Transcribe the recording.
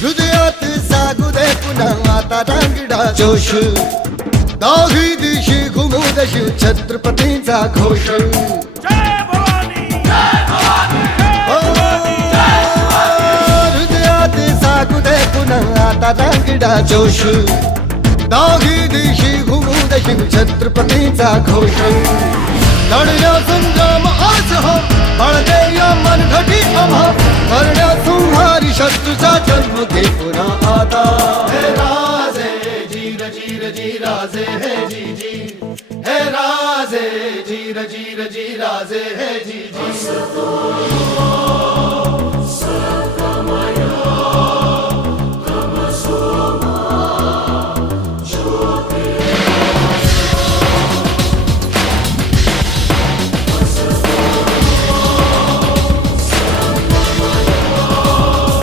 हृदयात जागू दे पुन्हा आता रांगडा जोश दाही दिशी घुमू दे शिव छत्रपतींचा घोष हृदयात जागू दे पुन्हा आता रांगडा जोश दाही दिशी घुमू दे शिव छत्रपतींचा घोष लढण्या संग्राम आज हो बळदे या मनघटी आम्हा करण्या संहारी शत्रूचा जन्म घे पुन्हा आता हे राजे जीर जीर जी राजे हे जी जी हे राजे जीर जीर जी राजे हे जी जी